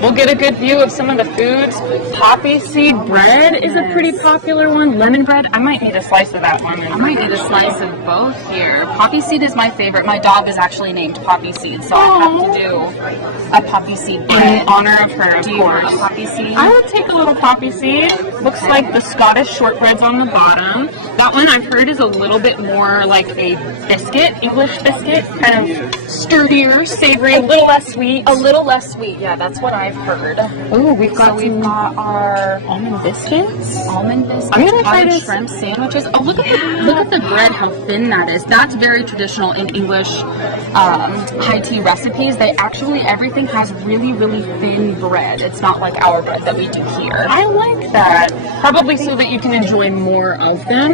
we'll get a good view of some of the foods. Poppy seed bread is a pretty popular one. Lemon bread, I might need a slice of that one. I might need a slice of both here. Poppy seed is my favorite. My dog is actually named Poppy Seed, so I have to do a poppy seed bread. In honor of her, of Do you want course. a poppy seed? I would take a little poppy seed. Looks like the Scottish shortbread's on the bottom. That one I've heard is a little bit more like a biscuit, English biscuit, kind of sturdier, savory, a little less sweet. A little less sweet, yeah, that's what I've heard. Ooh, we've got our almond biscuits. almond biscuits, I'm gonna try cottage this. shrimp sandwiches. Oh, look at the bread, how thin that is. That's very traditional in English high tea recipes. They actually, everything has really, really thin bread. It's not like our bread that we do here. I like that. Probably so that you can enjoy more of them.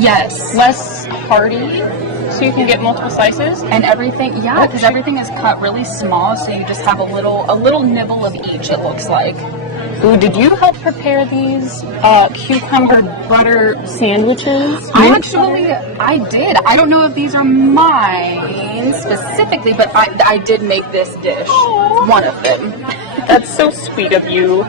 Yes. Less hearty, so you can get multiple slices. And everything, yeah, because everything is cut really small, so you just have a little nibble of each, it looks like. Ooh, did you help prepare these cucumber butter sandwiches? I did. I don't know if these are mine specifically, but I did make this dish. One of them. That's so sweet of you.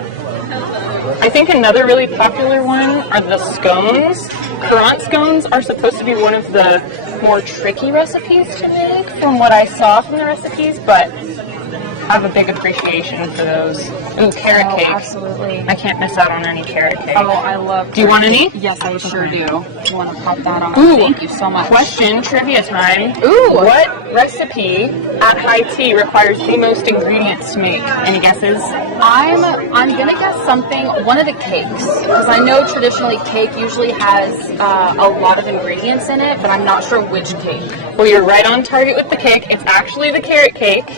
I think another really popular one are the scones. Currant scones are supposed to be one of the more tricky recipes to make from what I saw from the recipes, but I have a big appreciation for those. Ooh, carrot cake. Absolutely. I can't miss out on any carrot cake. Oh, I love. Do you want any? Yes, I sure do. You want to pop that on? Ooh. Thank you so much. Question, trivia time. Ooh. What recipe at high tea requires the most ingredients to make? Any guesses? I'm gonna guess something. One of the cakes, because I know traditionally cake usually has a lot of ingredients in it, but I'm not sure which cake. Well, you're right on target with the cake. It's actually the carrot cake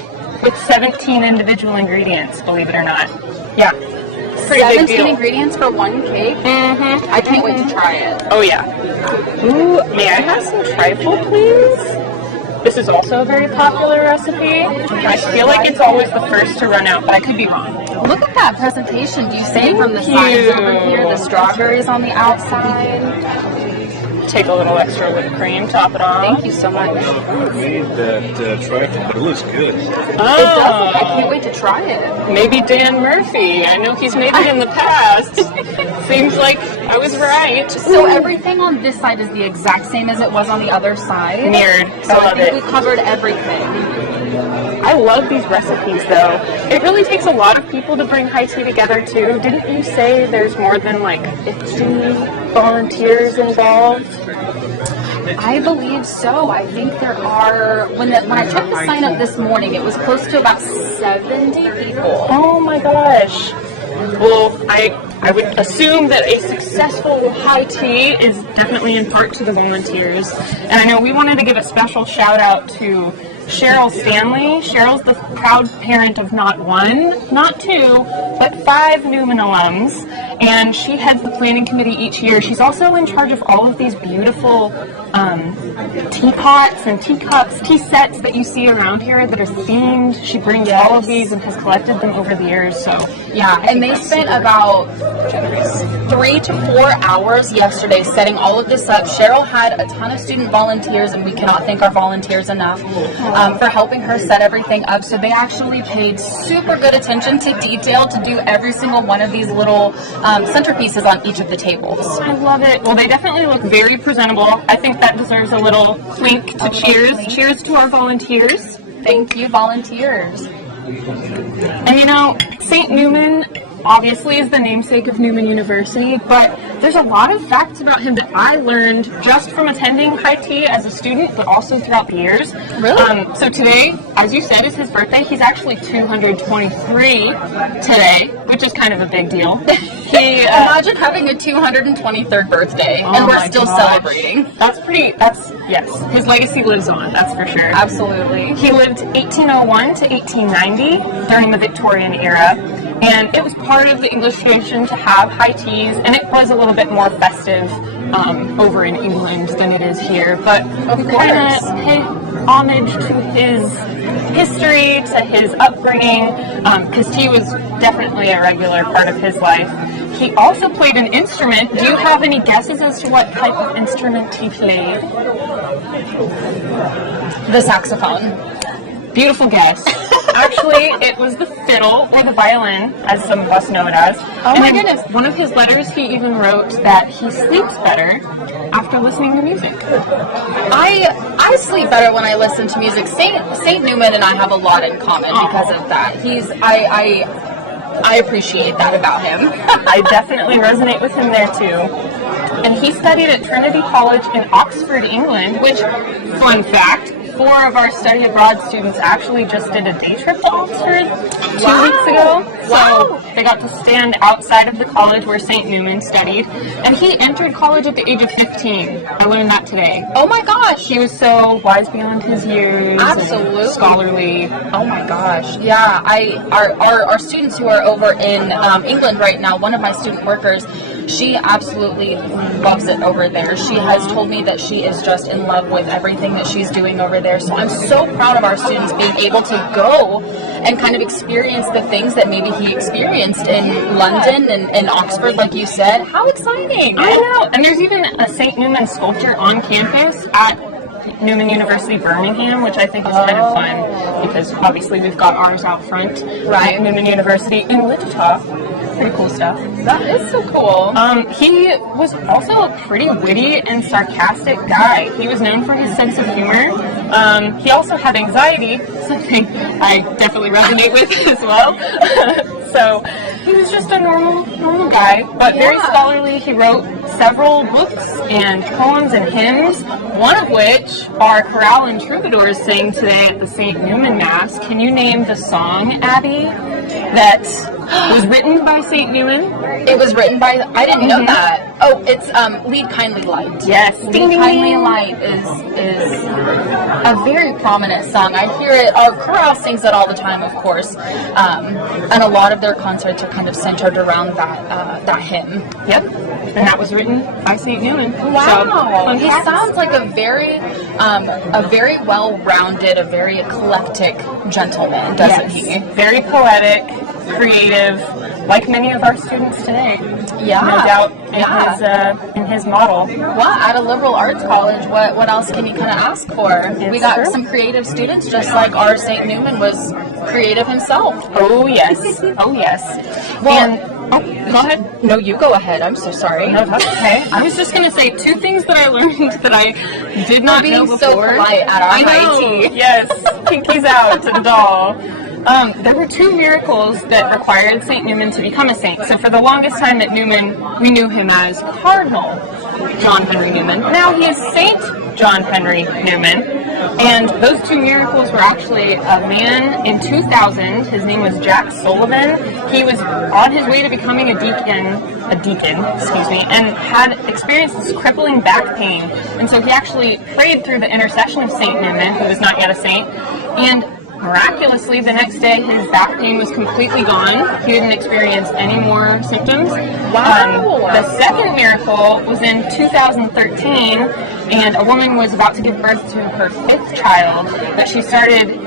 with 17 individual ingredients, believe it or not. Yeah. Pretty big 17 deal. ingredients for one cake? Mm-hmm. I can't wait to try it. Oh, yeah. Ooh, may I have some trifle, please? This is also a very popular recipe. I feel like it's always the first to run out, but I could be wrong. Look at that presentation. Do you see from the sides over here, the strawberries on the outside? Take a little extra whipped cream, top it on. Thank you so much. We need that trifle, but it looks good. Oh, I can't wait to try it. maybe Dan Murphy. I know he's made it in the past. Seems like I was right. So everything on this side is the exact same as it was on the other side? Mirrored. So I I love think it. we covered everything. I love these recipes, though. It really takes a lot of people to bring high tea together, too. Didn't you say there's more than like 50 volunteers involved? I believe so. I think there are, when I checked the sign up this morning, it was close to about 70 people. Oh my gosh. Well, I would assume that a successful high tea is definitely in part to the volunteers. And I know we wanted to give a special shout out to Cheryl Stanley. Cheryl's the proud parent of not one, not two, but 5 Newman alums. And she heads the planning committee each year. She's also in charge of all of these beautiful teapots and teacups, tea sets that you see around here that are themed. She brings all of these and has collected them over the years. So Yeah, and they spent about 3 to 4 hours yesterday setting all of this up. Cheryl had a ton of student volunteers, and we cannot thank our volunteers enough for helping her set everything up. So they actually paid super good attention to detail to do every single one of these little centerpieces on each of the tables. I love it. Well, they definitely look very presentable. I think that deserves a little wink to cheers. Cheers to our volunteers. Thank you, volunteers. And you know, St. Newman obviously is the namesake of Newman University, but there's a lot of facts about him that I learned just from attending high tea as a student, but also throughout the years. Really? So today, as you said, is his birthday. He's actually 223 today, which is kind of a big deal. He Imagine having a 223rd birthday, and we're still celebrating. Yes, his legacy lives on, that's for sure. Absolutely. He lived 1801 to 1890 during the Victorian era, and it was part of the English tradition to have high teas, and it was a little bit more festive over in England than it is here, but we kind of pay homage to his history, to his upbringing, because tea was definitely a regular part of his life. He also played an instrument. Do you have any guesses as to what type of instrument he played? The saxophone. Beautiful guess. Actually, it was the fiddle, or the violin, as some of us know it as. Oh my And in goodness. one of his letters, he even wrote that he sleeps better after listening to music. I sleep better when I listen to music. Saint Newman and I have a lot in common because of that. I appreciate that about him. I definitely resonate with him there too. And he studied at Trinity College in Oxford, England, which, fun fact, 4 of our study abroad students actually just did a day trip to Oxford 2 weeks ago. Wow. So they got to stand outside of the college where St. Newman studied. And he entered college at the age of 15. I learned that today. Oh my gosh. He was so wise beyond his years. Absolutely. And scholarly. Oh my gosh. Yeah, our students who are over in England right now, one of my student workers, she absolutely loves it over there. She has told me that she is just in love with everything that she's doing over there. So I'm so proud of our students being able to go and kind of experience the things that maybe he experienced in London and Oxford, like you said. How exciting! I know. And there's even a St. Newman sculpture on campus at Newman University, Birmingham, which I think is kind of fun because obviously we've got ours out front. Right. At Newman University in Wichita. Pretty cool stuff. That is so cool. He was also a pretty witty and sarcastic guy. He was known for his sense of humor. He also had anxiety, something I definitely resonate with as well. So he was just a normal guy, but very scholarly. He wrote several books and poems and hymns, one of which our chorale and troubadours sang today at the St. Newman Mass. Can you name the song, Abby, that was written by St. Newman? It was written by, I didn't know that. Oh, it's Lead Kindly Light. Yes. Lead Kindly Light is a very prominent song. I hear it, our chorale sings it all the time, of course. And a lot of their concerts are kind of centered around that hymn. Yep. And that was written by St. Newman. Wow. So, He sounds like a very well-rounded, a very eclectic gentleman, doesn't he? Very poetic, creative, like many of our students today. Yeah. No doubt in his model. Well, at a liberal arts college, what else can you kind of ask for? We got true. some creative students, just like our St. Newman was creative himself. Oh, yes. Oh, yes. Well, Go ahead. No, you go ahead. I'm so sorry. No, that's okay. I was just going to say 2 things that I learned that I did not know before. So polite at our I know. IT. Yes. Pinkies out to the doll. There were 2 miracles that required St. Newman to become a saint. So for the longest time at Newman, we knew him as Cardinal John Henry Newman. Now he is Saint John Henry Newman. And those 2 miracles were actually a man in 2000. His name was Jack Sullivan. He was on his way to becoming a deacon, and had experienced this crippling back pain. And so he actually prayed through the intercession of St. Newman, who was not yet a saint, and miraculously, the next day, his back pain was completely gone. He didn't experience any more symptoms. Wow. The second miracle was in 2013, and a woman was about to give birth to her 5th child, that she started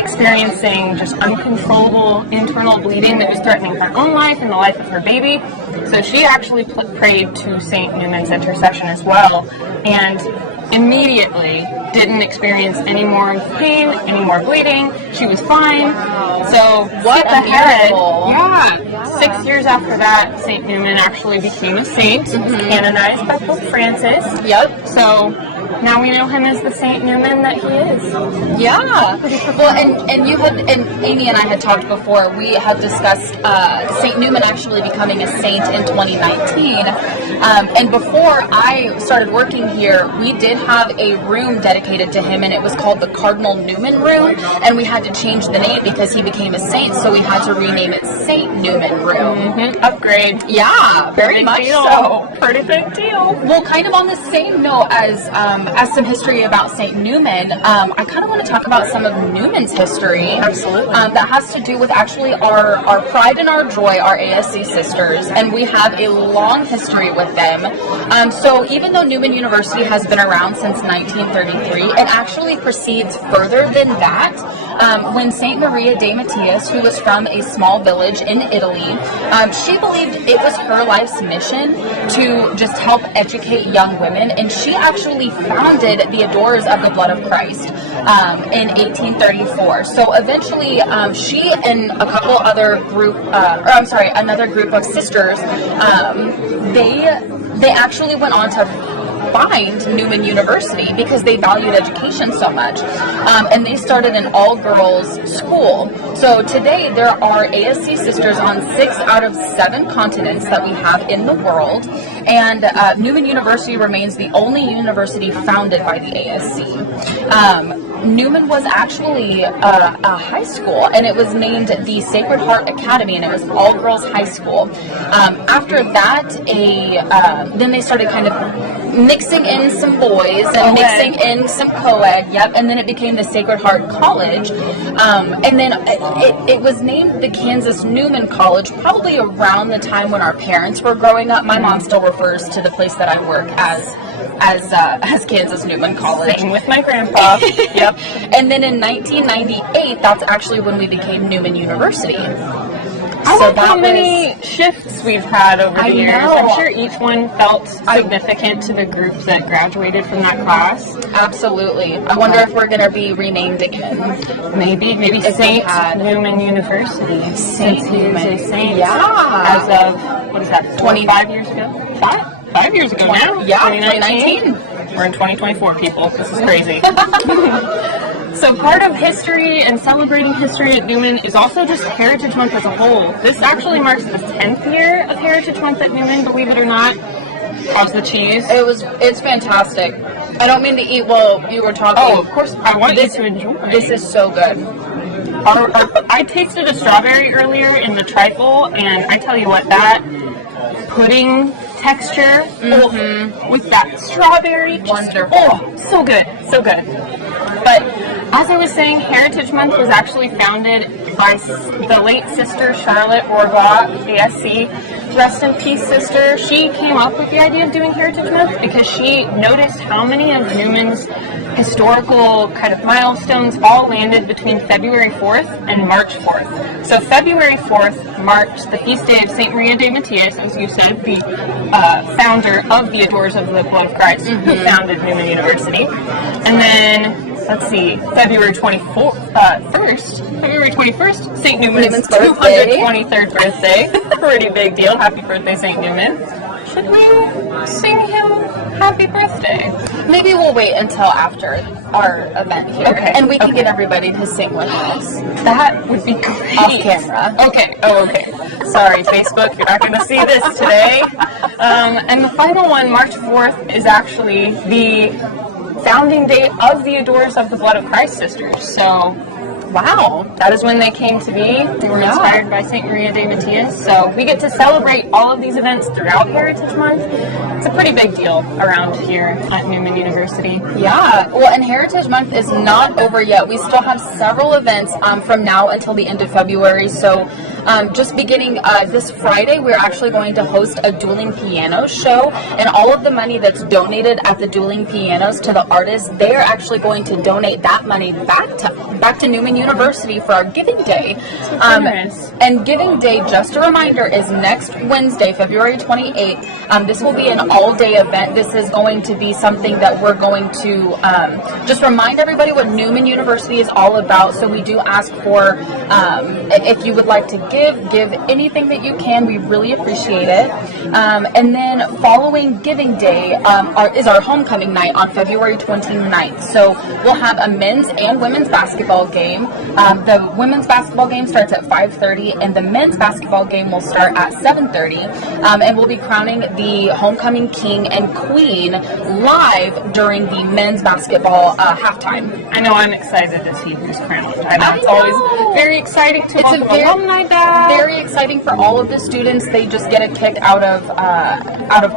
experiencing just uncontrollable internal bleeding that was threatening her own life and the life of her baby. So she actually prayed to St. Newman's intercession as well, and immediately didn't experience any more pain, any more bleeding. She was fine. So what a miracle. Yeah. 6 years after that, St. Newman actually became a saint, canonized by Pope Francis. Yep. So now we know him as the St. Newman that he is. Yeah. Well, and you had, and Amy and I had talked before, we had discussed St. Newman actually becoming a saint in 2019. And before I started working here, we did have a room dedicated to him, and it was called the Cardinal Newman Room, and we had to change the name because he became a saint, so we had to rename it St. Newman Room. Upgrade. Yeah, very much deal. so. Pretty big deal. Well, kind of on the same note as some history about St. Newman, I kind of want to talk about some of Newman's history. Absolutely. That has to do with actually our pride and our joy, our ASC sisters, and we have a long history with them. So even though Newman University has been around since 1933, it actually proceeds further than that. When St. Maria de Matthias, who was from a small village in Italy, she believed it was her life's mission to just help educate young women, and she actually founded the Adorers of the Blood of Christ. in 1834. So eventually, she and a couple other another group of sisters, they actually went on to find Newman University because they valued education so much, and they started an all-girls school. So today there are ASC sisters on 6 out of 7 continents that we have in the world, and Newman University remains the only university founded by the ASC. Newman was actually a high school, and it was named the Sacred Heart Academy, and it was an all-girls high school. After that, then they started kind of mixing in some boys and mixing in some co-ed, and then it became the Sacred Heart College, and then it was named the Kansas Newman College probably around the time when our parents were growing up. My mom still refers to the place that I work as Kansas Newman College. Same with my grandpa. Yep. And then in 1998, that's actually when we became Newman University. I love how many shifts we've had over the years. I'm sure each one felt significant to the group that graduated from that class. Absolutely. I wonder if we're going to be renamed again. Maybe St. Newman University. St. Newman. Is a saint. Yeah. As of, what is that, 25 years ago? 5 years ago now? Yeah, 2019. We're in 2024, people. This is crazy. So part of history and celebrating history at Newman is also just Heritage Month as a whole. This actually marks the 10th year of Heritage Month at Newman, believe it or not. How's the cheese? It's fantastic. I don't mean to eat while you were talking. Oh, of course. I want you to enjoy. This is so good. I tasted a strawberry earlier in the trifle, and I tell you what, that pudding texture with that strawberry, wonderful. So good, so good. But as I was saying, Heritage Month was actually founded by the late sister Charlotte Orvois, ASC. Rest in peace, sister. She came up with the idea of doing Heritage Month because she noticed how many of Newman's historical kind of milestones all landed between February 4th and March 4th. So February 4th marked the feast day of St. Maria de Matthias, as you said, the founder of the Adorers of the Blood of Christ, who founded Newman University. And then, let's see, February 21st, St. Newman's 223rd birthday. Pretty big deal. Happy birthday, St. Newman. Should we sing him happy birthday? Maybe we'll wait until after our event here, and we can get everybody to sing with us. That would be great. Off camera. Okay. Sorry, Facebook, you're not going to see this today. And the final one, March 4th, is actually the founding date of the Adorers of the Blood of Christ sisters. So, wow, that is when they came to be. They were inspired by St. Maria de Matthias. So we get to celebrate all of these events throughout Heritage Month. It's a pretty big deal around here at Newman University. Yeah, well, and Heritage Month is not over yet. We still have several events from now until the end of February. So just beginning this Friday, we're actually going to host a dueling piano show, and all of the money that's donated at the dueling pianos to the artists, they are actually going to donate that money back to Newman University for our Giving Day. And Giving Day, just a reminder, is next Wednesday, February 28th. This will be an all-day event. This is going to be something that we're going to just remind everybody what Newman University is all about. So we do ask for, if you would like to give anything that you can. We really appreciate it. And then following Giving Day is our homecoming night on February 29th. So we'll have a men's and women's basketball game. The women's basketball game starts at 5:30, and the men's basketball game will start at 7:30. And we'll be crowning the homecoming king and queen live during the men's basketball halftime. I know, I'm excited to see who's crowned. I know it's always very exciting to welcome alumni back. Very exciting for all of the students. They just get a kick out of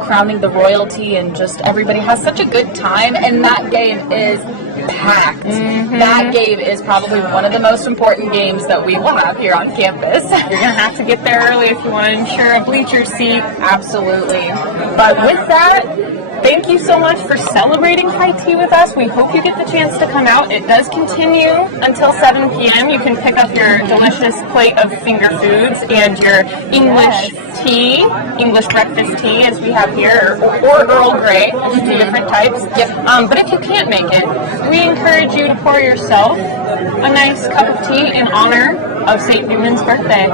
crowning the royalty, and just everybody has such a good time. And that game is packed. That game is probably one of the most important games that we will have here on campus. You're gonna have to get there early if you want to ensure a bleacher seat. Absolutely. But with that, thank you so much for celebrating high tea with us. We hope you get the chance to come out. It does continue until 7 p.m. You can pick up your delicious plate of finger foods and your English tea, English breakfast tea as we have here, or Earl Grey, two different types. But if you can't make it, we encourage you to pour yourself a nice cup of tea in honor of St. Newman's birthday.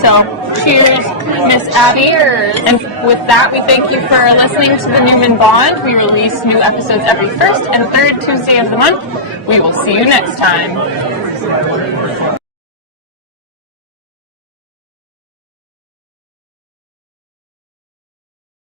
So, cheers, Miss Abby. And with that, we thank you for listening to the Newman Bond. We release new episodes every first and third Tuesday of the month. We will see you next time.